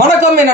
வணக்கம் என்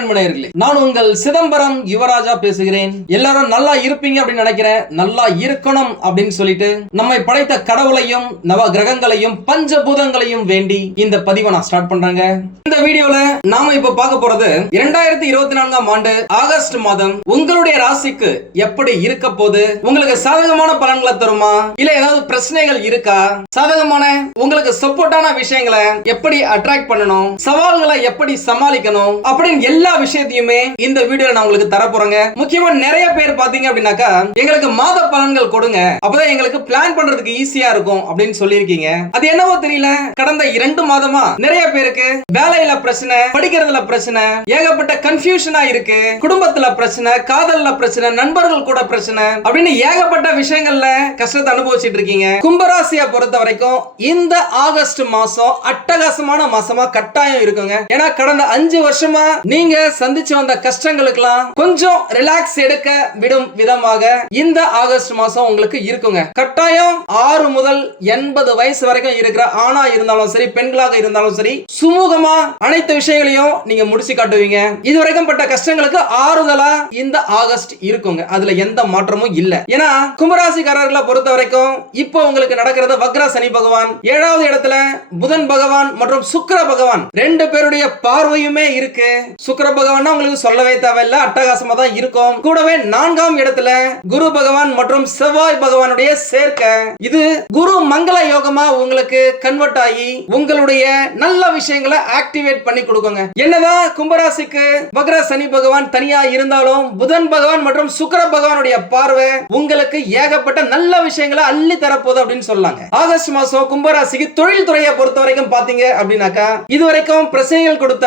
நான் உங்கள் சிதம்பரம் யுவராஜா பேசுகிறேன். எல்லாரும் நல்லா இருப்பீங்க அப்படின்னு நினைக்கிறேன். நல்லா இருக்கணும் அப்படின்னு சொல்லிட்டு நம்மை படைத்த கடவுளையும் நவ கிரகங்களையும் பஞ்சபூதங்களையும் வேண்டி இந்த பதிவை நான் ஸ்டார்ட் பண்றேங்க. இந்த வீடியோல நாம இப்ப பார்க்க போறது இரண்டாயிரத்தி இருபத்தி நான்காம் ஆண்டு ஆகஸ்ட் மாதம் உங்களுடைய ராசிக்கு எப்படி இருக்க போது உங்களுக்கு சாதகமான பலன்களை தருமா? இல்ல ஏதாவது பிரச்சனைகள் இருக்கா? சாதகமான உங்களுக்கு சப்போர்ட்டான விஷயங்களை எப்படி அட்ராக்ட் பண்ணணும்? சவால்களை எப்படி சமாளிக்கணும்? அப்படின்னு எல்லா விஷயத்தையுமே இந்த வீடியோல நான் உங்களுக்கு தரப்போறேங்க போறேங்க. முக்கியமா நிறைய பேர் பாத்தீங்க அப்படின்னாக்கா எங்களுக்கு மாத பலன்கள் கொடுங்க. அப்பதான் எங்களுக்கு பிளான் பண்றதுக்கு ஈஸியா இருக்கும் அப்படின்னு சொல்லியிருக்கீங்க. அது என்னவோ தெரியல. கடந்த இரண்டு மாதமா நிறைய பேருக்கு வேலையில பிரச்சனை படிக்கிறதுல பிரச்சனை ஏகப்பட்ட கன்ஃபியூஷனா இருக்கு. குடும்பத்துல பிரச்சனை காதல்ல பிரச்சனை நண்பர்கள் கூட பிரச்சனை அப்படின்னு ஏகப்பட்ட விஷயங்கள்ல கஷ்டத்தை அனுபவிச்சுட்டு இருக்கீங்க. கும்பராசியை பொறுத்த வரைக்கும் இந்த ஆகஸ்ட் மாசம் அட்டகாசமான மாசமா கட்டாயம் இருக்குங்க. ஏன்னா கடந்த அஞ்சு வருஷமா நீங்க சந்திச்சு வந்த கஷ்டங்களுக்கெல்லாம் கொஞ்சம் ரிலாக்ஸ் எடுக்க விடும் விதமாக இந்த ஆகஸ்ட் மாசம் உங்களுக்கு இருக்குங்க. கட்டாயம் ஆறு முதல் எண்பது வயசு வரைக்கும் இருக்கிற ஆணா இருந்தாலும் சரி பெண்களாக இருந்தாலும் சரி சுமூகமா அனைத்து விஷயங்களையும் நீங்க முடிச்சு காட்டுவீங்க. இது வரைக்கும் பட்ட கஷ்டங்களுக்கு ஆறுதலா இந்த ஆகஸ்ட் இருக்குங்க. அதுல எந்த மாற்றமும் இல்ல. ஏன்னா கும்பராசிக்காரர்களை பொறுத்த வரைக்கும் இப்போ உங்களுக்கு நடக்கிறது வக்ர சனி பகவான். ஏழாவது இடத்துல புதன் பகவான் மற்றும் சுக்கிர பகவான். ரெண்டு பேருடைய பார்வையுமே இருக்கு. இருக்கு. சுக்கர பகவான் உங்களுக்கு சொல்லவே தேவையில்ல. அட்டகாசமா தான் இருக்கும். கூடவே நான்காம் இடத்துல குரு பகவான் மற்றும் செவ்வாய் பகவானுடைய சேர்க்கை. இது குரு மங்கள யோகமா உங்களுக்கு கன்வெர்ட் ஆகி உங்களுடைய நல்ல விஷயங்களை ஆக்டிவேட் பண்ணி கொடுக்குங்க. என்னதான் கும்பராசிக்கு வக்ர சனி பகவான் தனியா இருந்தாலும் புதன் பகவான் மற்றும் சுக்கர பகவானுடைய பார்வை உங்களுக்கு ஏகப்பட்ட நல்ல விஷயங்களை அள்ளி தரப்போகுது அப்படின்னு சொல்லாங்க. ஆகஸ்ட் மாசம் கும்பராசிக்கு தொழில் துறையை பொறுத்த வரைக்கும் பாத்தீங்க அப்படின்னாக்கா இது வரைக்கும் பிரச்சனைகள் கொடுத்த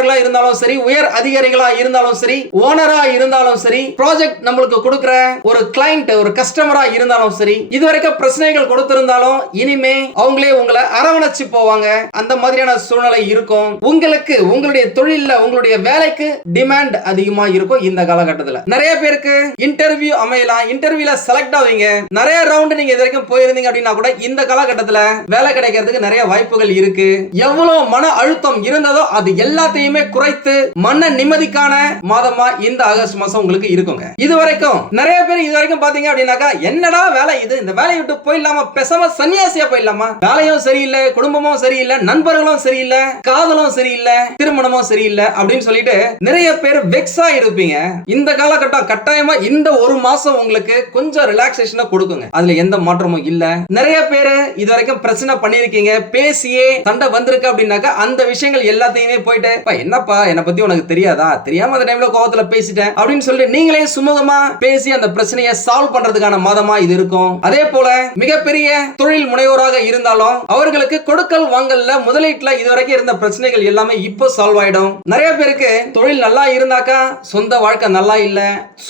வாடிக்கையாளர்களா இருந்தாலும் சரி உயர் அதிகாரிகளா இருந்தாலும் சரி ஓனரா இருந்தாலும் சரி ப்ராஜெக்ட் நம்மளுக்கு கொடுக்கிற ஒரு கிளைண்ட் ஒரு கஸ்டமரா இருந்தாலும் சரி இதுவரைக்கும் பிரச்சனைகள் கொடுத்திருந்தாலும் இனிமே அவங்களே உங்களை அரவணைச்சு போவாங்க. அந்த மாதிரியான சூழ்நிலை இருக்கும். உங்களுக்கு உங்களுடைய தொழில உங்களுடைய வேலைக்கு டிமாண்ட் அதிகமா இருக்கும் இந்த காலகட்டத்தில். நிறைய பேருக்கு இன்டர்வியூ அமையலாம். இன்டர்வியூல செலக்ட் ஆவீங்க நிறைய ரவுண்ட் நீங்க இது வரைக்கும் போயிருந்தீங்க அப்படின்னா கூட இந்த காலகட்டத்தில் வேலை கிடைக்கிறதுக்கு நிறைய வாய்ப்புகள் இருக்கு. எவ்வளவு மன அழுத்தம் இருந்ததோ அது எல்லாத்தையும் குறைத்து மன நிம்மதிக்கான மாதமா இந்த ஆகஸ்ட் மாசம் உங்களுக்கு இருக்குங்க. இது வரைக்கும் நிறைய பேர் இது வரைக்கும் பாத்தீங்க அப்படின்னாக்கா என்னடா வேலை இது? இந்த வேலையை விட்டு போயிடலாமா? பேசாம சன்னியாசியா போயிடலாமா? வேலையும் சரியில்லை குடும்பமும் சரியில்லை நண்பர்களும் சரியில்லை காதலும் சரியில்லை திருமணமும் சரியில்லை அப்படின்னு சொல்லிட்டு நிறைய பேர் வெக்ஸா இருப்பீங்க. இந்த காலகட்டம் கட்டாயமா இந்த ஒரு மாசம் உங்களுக்கு கொஞ்சம் ரிலாக்ஸேஷனை கொடுக்குங்க. அதுல எந்த மாற்றமும் இல்ல. நிறைய பேர் இது வரைக்கும் பிரச்சனை பண்ணிருக்கீங்க பேசியே சண்டை வந்திருக்கு அப்படின்னாக்கா அந்த விஷயங்கள் எல்லாத்தையுமே போயிட்டு என்னப்பா என்னை பத்தி உனக்கு தெரியாதா? தெரியாம அந்த டைம்ல கோவத்துல பேசிட்டேன். அப்படின்னு சொல்லிட்டு நீங்களே சுமூகமா பேசி அந்த பிரச்சனையை சால்வ் பண்றதுக்கான மாதமா இது இருக்கும். அதே போல மிகப்பெரிய தொழில் முனைவோராக இருந்தாலும் அவர்களுக்கு கொடுக்கல் வாங்கல்ல முதலீட்டுல இதுவரைக்கும் இருந்த பிரச்சனைகள் எல்லாமே இப்போ சால்வ் ஆயிடும். நிறைய பேருக்கு தொழில் நல்லா இருந்தாக்கா சொந்த வாழ்க்கை நல்லா இல்ல.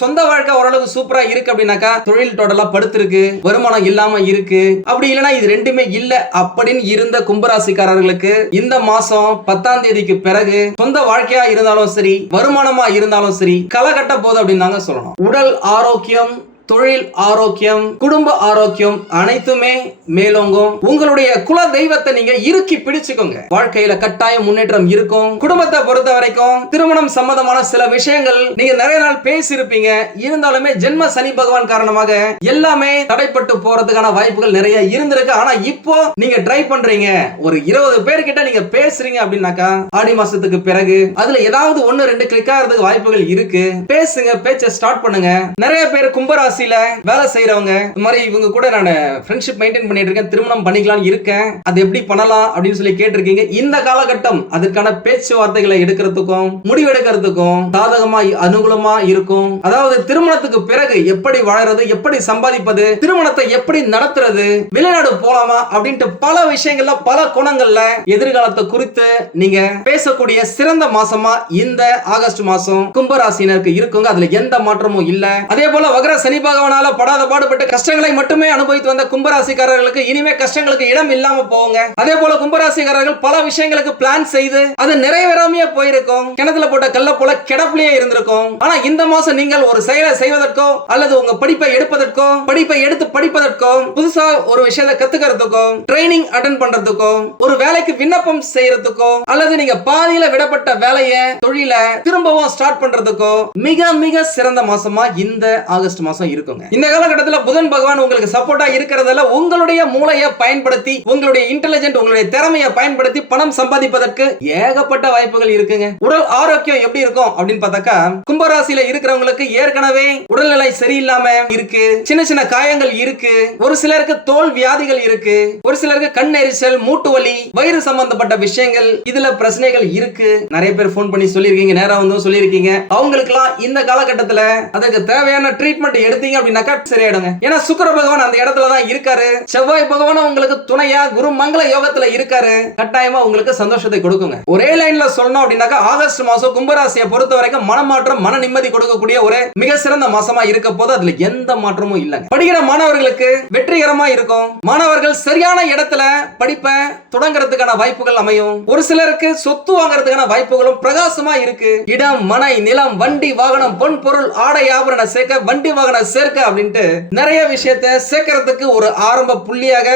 சொந்த வாழ்க்கை ஓரளவுக்கு சூப்பரா இருக்கு அப்படின்னாக்கா தொழில் டோட்டலா படுத்திருக்கு. வருமானம் இல்லாம இருக்கு. அப்படி இல்லைன்னா இது ரெண்டுமே இல்ல அப்படின்னு இருந்த கும்பராசிக்காரர்களுக்கு இந்த மாசம் பத்தாம் தேதிக்கு பிறகு சொந்த வாழ்க்கையா இருந்தாலும் சரி வருமானமா இருந்தாலும் சரி களை கட்ட போகுது அப்படின்னு தாங்க சொல்லணும். உடல் ஆரோக்கியம் தொழில் ஆரோக்கியம் குடும்ப ஆரோக்கியம் அனைத்துமே மேலோங்கும். உங்களுடைய குல தெய்வத்தை நீங்க இறுக்கி பிடிச்சுக்கோங்க. வாழ்க்கையில கட்டாயம் முன்னேற்றம் இருக்கும். குடும்பத்தை பொறுத்த வரைக்கும் திருமணம் சம்பந்தமான சில விஷயங்கள் நீங்க நிறைய நாள் பேசியிருப்பீங்க. இருந்தாலுமே ஜென்ம சனி பகவான் காரணமாக எல்லாமே தடைப்பட்டு போறதுக்கான வாய்ப்புகள் நிறைய இருந்திருக்கு. ஆனா இப்போ நீங்க ட்ரை பண்றீங்க. ஒரு இருபது பேர்கிட்ட நீங்க பேசுறீங்க அப்படின்னாக்கா ஆடி மாசத்துக்கு பிறகு அதுல ஏதாவது ஒன்னு ரெண்டு கிளிக் ஆகிறதுக்கு வாய்ப்புகள் இருக்கு. பேசுங்க பேச்ச ஸ்டார்ட் பண்ணுங்க. நிறைய பேர் ராசியில வேலை செய்யறவங்க இந்த மாதிரி இவங்க கூட நான் ஃப்ரெண்ட்ஷிப் மெயின்டைன் பண்ணிட்டு இருக்கேன் திருமணம் பண்ணிக்கலாம்னு இருக்கேன். அது எப்படி பண்ணலாம் அப்படின்னு சொல்லி கேட்டிருக்கீங்க. இந்த காலகட்டம் அதற்கான பேச்சுவார்த்தைகளை எடுக்கிறதுக்கும் முடிவெடுக்கிறதுக்கும் சாதகமா அனுகூலமா இருக்கும். அதாவது திருமணத்துக்கு பிறகு எப்படி வாழறது எப்படி சம்பாதிப்பது திருமணத்தை எப்படி நடத்துறது வெளிநாடு போலாமா அப்படின்ட்டு பல விஷயங்கள்ல பல குணங்கள்ல எதிர்காலத்தை குறித்து நீங்க பேசக்கூடிய சிறந்த மாசமா இந்த ஆகஸ்ட் மாசம் கும்பராசினருக்கு இருக்குங்க. அதுல எந்த மாற்றமும் இல்ல. அதே போல வகர சனிபா பகவானால படாத பாடுபட்டு கஷ்டங்களை மட்டுமே அனுபவித்து வந்த கும்பராசிக்காரர்களுக்கு இனிமே கஷ்டங்களுக்கு இடம் இல்லாம போங்க அதே போல கும்பராசிக்காரர்கள் பல விஷயங்களுக்கு பிளான் செய்து அது நிறைவேறாமையே போயிருக்கும். கிணத்துல போட்ட கல்ல போல கிடப்பிலேயே இருந்திருக்கும். ஆனா இந்த மாசம் நீங்கள் ஒரு செயலை செய்வதற்கோ அல்லது உங்க படிப்பை எடுப்பதற்கோ படிப்பை எடுத்து படிப்பதற்கோ புதுசா ஒரு விஷயத்தை கத்துக்கிறதுக்கோ ட்ரைனிங் அட்டன் பண்றதுக்கோ ஒரு வேலைக்கு விண்ணப்பம் செய்யறதுக்கோ அல்லது நீங்க பாதியில விடப்பட்ட வேலையை தொழில திரும்பவும் ஸ்டார்ட் பண்றதுக்கோ மிக மிக சிறந்த மாசமா இந்த ஆகஸ்ட் மாசம் இருக்குங்க. இந்த காலகட்டத்தில் புதன் பகவான் உங்களுக்கு சப்போர்ட்டா இருக்கிறதால உங்களுடைய மூளையை பயன்படுத்தி உங்களுடைய இன்டெலிஜென்ட் உங்களுடைய திறமையை பயன்படுத்தி பணம் சம்பாதிப்பதற்கு ஏகப்பட்ட வாய்ப்புகள் இருக்குங்க. உடல் ஆரோக்கியம் எப்படி இருக்கும் அப்படின்னு பார்த்தாக்கா கும்பராசியில இருக்கிறவங்களுக்கு ஏற்கனவே உடல்நிலை சரியில்லாம இருக்கு. சின்ன சின்ன காயங்கள் இருக்கு. ஒரு சிலருக்கு தோல் வியாதிகள் இருக்கு. ஒரு சிலருக்கு கண் எரிச்சல் மூட்டு வலி வயிறு சம்பந்தப்பட்ட விஷயங்கள் இதுல பிரச்சனைகள் இருக்கு. நிறைய பேர் போன் பண்ணி சொல்லியிருக்கீங்க நேரா வந்து சொல்லியிருக்கீங்க. அவங்களுக்கு இந்த காலகட்டத்துல அதுக்கு தேவையான ட்ரீட்மெண்ட் எடுத்து எடுத்தீங்க அப்படின்னாக்கா சரியாயிடுங்க. ஏன்னா சுக்கர பகவான் அந்த இடத்துல தான் இருக்காரு. செவ்வாய் பகவான் உங்களுக்கு துணையா குரு மங்கள யோகத்துல இருக்காரு. கட்டாயமா உங்களுக்கு சந்தோஷத்தை கொடுக்குங்க. ஒரே லைன்ல சொல்லணும் அப்படின்னாக்கா ஆகஸ்ட் மாசம் கும்பராசியை பொறுத்த வரைக்கும் மனமாற்றம் மன நிம்மதி கொடுக்கக்கூடிய ஒரு மிக சிறந்த மாசமா இருக்க போது அதுல எந்த மாற்றமும் இல்லைங்க. படிக்கிற மாணவர்களுக்கு வெற்றிகரமா இருக்கும். மாணவர்கள் சரியான இடத்துல படிப்பை தொடங்குறதுக்கான வாய்ப்புகள் அமையும். ஒரு சிலருக்கு சொத்து வாங்குறதுக்கான வாய்ப்புகளும் பிரகாசமா இருக்கு. இடம் மனை நிலம் வண்டி வாகனம் பொன் பொருள் ஆடை ஆபரண சேர்க்க வண்டி வாகன சேர்க்க அப்படின்ட்டு நிறைய விஷயத்தை சேர்க்கறதுக்கு ஒரு ஆரம்ப புள்ளியாக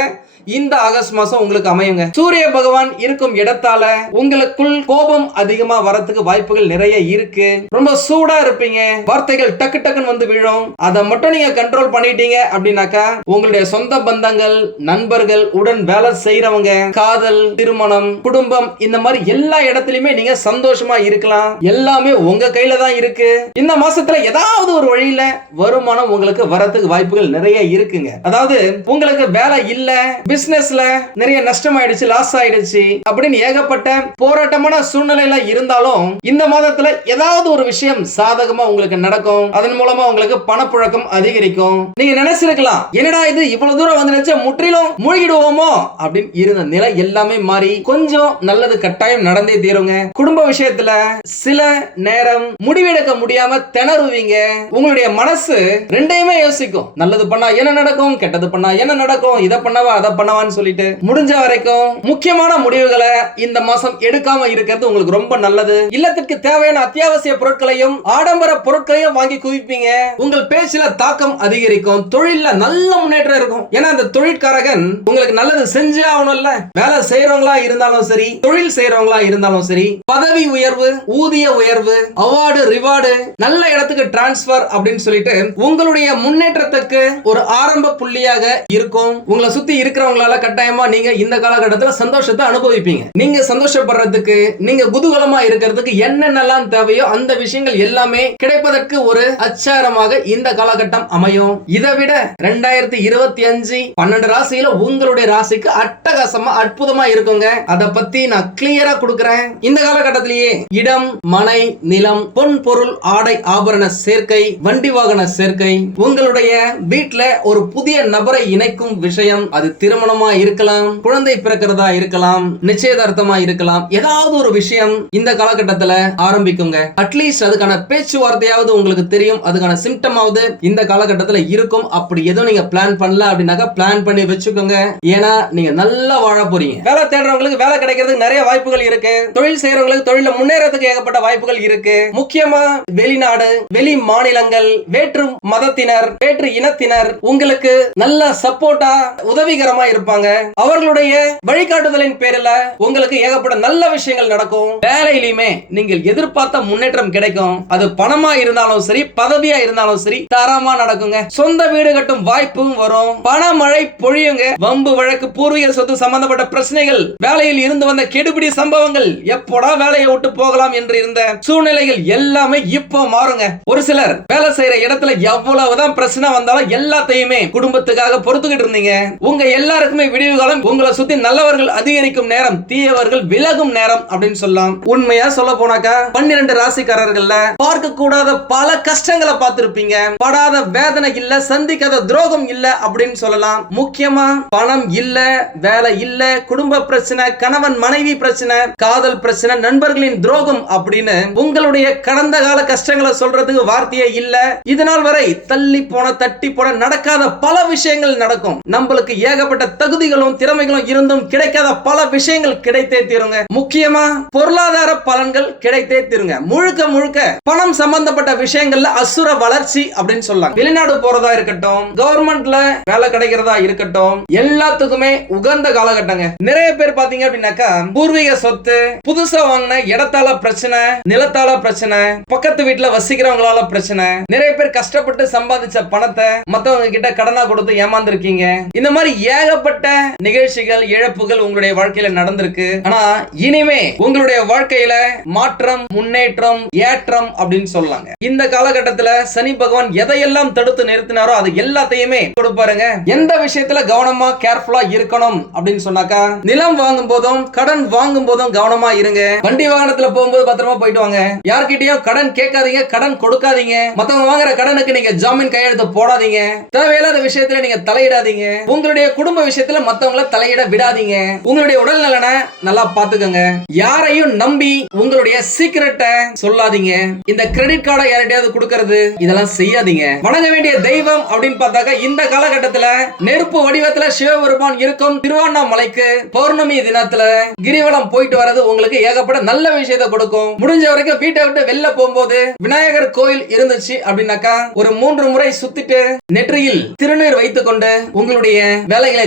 இந்த ஆகஸ்ட் மாசம் உங்களுக்கு அமையுங்க. சூரிய பகவான் இருக்கும் இடத்தால உங்களுக்குள் கோபம் அதிகமா வரத்துக்கு வாய்ப்புகள் நிறைய இருக்கு. ரொம்ப சூடா இருப்பீங்க. வார்த்தைகள் டக்கு டக்குன்னு வந்து விழும். அதை மட்டும் நீங்க கண்ட்ரோல் பண்ணிட்டீங்க அப்படின்னாக்கா உங்களுடைய சொந்த பந்தங்கள் நண்பர்கள் உடன் வேலை செய்யறவங்க காதல் திருமணம் குடும்பம் இந்த மாதிரி எல்லா இடத்துலயுமே நீங்க சந்தோஷமா இருக்கலாம். எல்லாமே உங்க கையில தான் இருக்கு. இந்த மாசத்துல ஏதாவது ஒரு வழியில வருமானம் உங்களுக்கு வரத்துக்கு வாய்ப்புகள் நிறைய இருக்குங்க. அதாவது உங்களுக்கு வேலை இல்ல பிசினஸ்ல நிறைய நஷ்டம் ஆயிடுச்சு லாஸ் ஆயிடுச்சு. அப்படின்னு ஏகப்பட்ட போராட்டமான சூழ்நிலையில இருந்தாலும் இந்த மாதத்துல ஏதாவது ஒரு விஷயம் சாதகமா உங்களுக்கு நடக்கும். அதன் மூலமா உங்களுக்கு பணப்புழக்கம் அதிகரிக்கும். நீங்க நினைச்சிருக்கலாம் என்னடா இது இவ்வளவு தூரம் வந்துருச்சு முற்றிலும் மூழ்கிடுவோமோ? அப்படின்னு இருந்த நிலை எல்லாமே மாறி கொஞ்சம் நல்லது கட்டாயம் நடந்தே தீருங்க. குடும்ப விஷயத்துல சில நேரம் முடிவெடுக்க முடியாம திணறுவீங்க. உங்களுடைய மனசு ரெண்டையுமே யோசிக்கும். நல்லது பண்ணா என்ன நடக்கும் கெட்டது பண்ணா என்ன நடக்கும் இதை பண்ணவா அதை பண்ணவான்னு சொல்லிட்டு முடிஞ்ச வரைக்கும் முக்கியமான முடிவுகளை இந்த மாசம் எடுக்காம இருக்கிறது உங்களுக்கு ரொம்ப நல்லது. இல்லத்திற்கு தேவையான அத்தியாவசிய பொருட்களையும் ஆடம்பர பொருட்களையும் வாங்கி குவிப்பீங்க. உங்கள் பேச்சுல தாக்கம் அதிகரிக்கும். தொழில நல்ல முன்னேற்றம் இருக்கும். ஏன்னா அந்த தொழிற்காரகன் உங்களுக்கு நல்லது செஞ்சு ஆகணும்ல. வேலை செய்யறவங்களா இருந்தாலும் சரி தொழில் செய்யறவங்களா இருந்தாலும் சரி பதவி உயர்வு ஊதிய உயர்வு அவார்டு ரிவார்டு நல்ல இடத்துக்கு டிரான்ஸ்பர் அப்படின்னு சொல்லிட்டு உங்களுடைய முன்னேற்றத்துக்கு ஒரு ஆரம்ப புள்ளியாக இருக்கும். உங்களை சுத்தி இருக்கிறவங்க மற்றவங்களால கட்டாயமா நீங்க இந்த காலகட்டத்துல சந்தோஷத்தை அனுபவிப்பீங்க. நீங்க சந்தோஷப்படுறதுக்கு நீங்க குதூகலமா இருக்கிறதுக்கு என்னென்னலாம் தேவையோ அந்த விஷயங்கள் எல்லாமே கிடைப்பதற்கு ஒரு அச்சாரமாக இந்த காலகட்டம் அமையும். இதை விட ரெண்டாயிரத்தி இருபத்தி அஞ்சு பன்னெண்டு ராசியில உங்களுடைய ராசிக்கு அட்டகாசமா அற்புதமா இருக்குங்க. அதை பத்தி நான் கிளியரா கொடுக்கறேன். இந்த காலகட்டத்திலேயே இடம் மனை நிலம் பொன் பொருள் ஆடை ஆபரண சேர்க்கை வண்டி வாகன சேர்க்கை உங்களுடைய வீட்டுல ஒரு புதிய நபரை இணைக்கும் விஷயம் அது திருமணமா இருக்கலாம் குழந்தை பிறக்கிறதா இருக்கலாம் நிச்சயதார்த்தமா இருக்கலாம் ஏதாவது ஒரு விஷயம் இந்த காலகட்டத்துல ஆரம்பிக்குங்க. அட்லீஸ்ட் அதுக்கான பேச்சுவார்த்தையாவது உங்களுக்கு தெரியும் அதுக்கான சிம்டமாவது இந்த காலகட்டத்துல இருக்கும். அப்படி எதுவும் நீங்க பிளான் பண்ணல அப்படின்னாக்கா பிளான் பண்ணி வச்சுக்கோங்க. ஏன்னா நீங்க நல்லா வாழ போறீங்க. வேலை தேடுறவங்களுக்கு வேலை கிடைக்கிறதுக்கு நிறைய வாய்ப்புகள் இருக்கு. தொழில் செய்யறவங்களுக்கு தொழில முன்னேறதுக்கு ஏகப்பட்ட வாய்ப்புகள் இருக்கு. முக்கியமா வெளிநாடு வெளி மாநிலங்கள் வேற்று மதத்தினர் வேற்று இனத்தினர் உங்களுக்கு நல்ல சப்போர்ட்டா உதவிகரமா இருப்பாங்க. அவர்களுடைய வழிகாட்டுதலின் பேரில் உங்களுக்கு ஏகப்பட்ட நல்ல விஷயங்கள் நடக்கும். வேலையிலுமே நீங்கள் எதிர்பார்த்த முன்னேற்றம் கிடைக்கும். அது பணமா இருந்தாலும் சரி பதவியா இருந்தாலும் சரி தரமா நடக்குங்க. சொந்த வீடு கட்டும் வாய்ப்பும் வரும். பணமழை பொழியுங்க. வம்பு வழக்கு பூர்வீக சொத்து சம்பந்தப்பட்ட பிரச்சனைகள் வேலையில் இருந்து வந்த கெடுபிடி சம்பவங்கள் எப்போடா வேலையை விட்டு போகலாம் என்று இருந்த சூழ்நிலைகள் எல்லாமே இப்போ மாறுங்க. ஒரு சிலர் வேலை செய்யற இடத்துல எவ்வளவுதான் பிரச்சனை வந்தாலும் எல்லாத்தையுமே குடும்பத்துக்காக பொறுத்துக்கிட்டு இருந்தீங்க. உங்க எல்லா எல்லாருக்குமே விடிவு காலம். உங்களை சுத்தி நல்லவர்கள் அதிகரிக்கும் நேரம் தீயவர்கள் விலகும் நேரம் அப்படின்னு சொல்லலாம். உண்மையா சொல்ல போனாக்கா பன்னிரண்டு ராசிக்காரர்கள்ல பார்க்க கூடாத பல கஷ்டங்களை பார்த்திருப்பீங்க. படாத வேதனை இல்ல சந்திக்காத துரோகம் இல்ல அப்படின்னு சொல்லலாம். முக்கியமா பணம் இல்ல வேலை இல்ல குடும்ப பிரச்சனை கணவன் மனைவி பிரச்சனை காதல் பிரச்சனை நண்பர்களின் துரோகம் அப்படின்னு உங்களுடைய கடந்த கால கஷ்டங்களை சொல்றதுக்கு வார்த்தையே இல்ல. இதனால் வரை தள்ளி போன தட்டி போன நடக்காத பல விஷயங்கள் நடக்கும். நம்மளுக்கு ஏகப்பட்ட தகுதிகளும் திறமைகளும் இருந்தும் கிடைக்காத பல விஷயங்கள் கிடைத்தே தீருங்க. முக்கியமா பொருளாதார பலன்கள் கிடைத்தே தீருங்க. முழுக்க முழுக்க பணம் சம்பந்தப்பட்ட விஷயங்கள்ல அசுர வளர்ச்சி அப்படின்னு சொல்லலாம் வெளிநாடு போறதா இருக்கட்டும் கவர்மெண்ட்ல வேலை கிடைக்கிறதா இருக்கட்டும் எல்லாத்துக்குமே உகந்த காலகட்டங்க. நிறைய பேர் பாத்தீங்க அப்படின்னாக்கா பூர்வீக சொத்து புதுசா வாங்கின இடத்தால பிரச்சனை நிலத்தால பிரச்சனை பக்கத்து வீட்டுல வசிக்கிறவங்களால பிரச்சனை நிறைய பேர் கஷ்டப்பட்டு சம்பாதிச்ச பணத்தை மத்தவங்க கிட்ட கடனா கொடுத்து ஏமாந்துருக்கீங்க. இந்த மாதிரி ஏகப்பட்ட நிகழ்ச்சிகள் இழப்புகள் உங்களுடைய வாழ்க்கையில நடந்திருக்கு. ஆனா இனிமே உங்களுடைய வாழ்க்கையில மாற்றம் முன்னேற்றம் ஏற்றம் அப்படின்னு சொல்லலாங்க. இந்த காலகட்டத்துல சனி பகவான் எதையெல்லாம் தடுத்து நிறுத்தினாரோ அது எல்லாத்தையுமே கொடுப்பாருங்க. எந்த விஷயத்துல கவனமா கேர்ஃபுல்லா இருக்கணும் அப்படின்னு சொன்னாக்கா நிலம் வாங்கும் போதும் கடன் வாங்கும் போதும் கவனமா இருங்க. வண்டி வாகனத்துல போகும்போது பத்திரமா போயிட்டு வாங்க. யார்கிட்டயும் கடன் கேட்காதீங்க கடன் கொடுக்காதீங்க. மத்தவங்க வாங்குற கடனுக்கு நீங்க ஜாமீன் கையெழுத்து போடாதீங்க. தேவையில்லாத விஷயத்துல நீங்க தலையிடாதீங்க. உங்களுடைய குடும்ப விஷயத்துல மத்தவங்கள தலையிட விடாதீங்க. உங்களுடைய உடல் நலனை நல்லா பாத்துக்கோங்க யாரையும் நம்பி உங்களுடைய சீக்கிரட்டை சொல்லாதீங்க. இந்த கிரெடிட் கார்டை யார்கிட்டயாவது கொடுக்கறது இதெல்லாம் செய்யாதீங்க. வணங்க வேண்டிய தெய்வம் அப்படின்னு பார்த்தாக்கா இந்த காலகட்டத்துல நெருப்பு வடிவத்துல சிவபெருமான் இருக்கும் திருவண்ணாமலைக்கு பௌர்ணமி தினத்துல கிரிவலம் போயிட்டு வர்றது உங்களுக்கு ஏகப்பட்ட நல்ல விஷயத்தை கொடுக்கும். முடிஞ்ச வரைக்கும் வீட்டை விட்டு வெளில போகும்போது விநாயகர் கோயில் இருந்துச்சு அப்படின்னாக்கா ஒரு மூன்று முறை சுத்திட்டு நெற்றியில் திருநீர் வைத்துக் கொண்டு உங்களுடைய வேலைகளை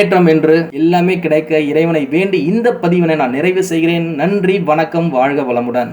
முன்னேற்றம் என்று எல்லாமே கிடைக்க இறைவனை வேண்டி இந்த பதிவினை நான் நிறைவு செய்கிறேன். நன்றி வணக்கம் வாழ்க வளமுடன்.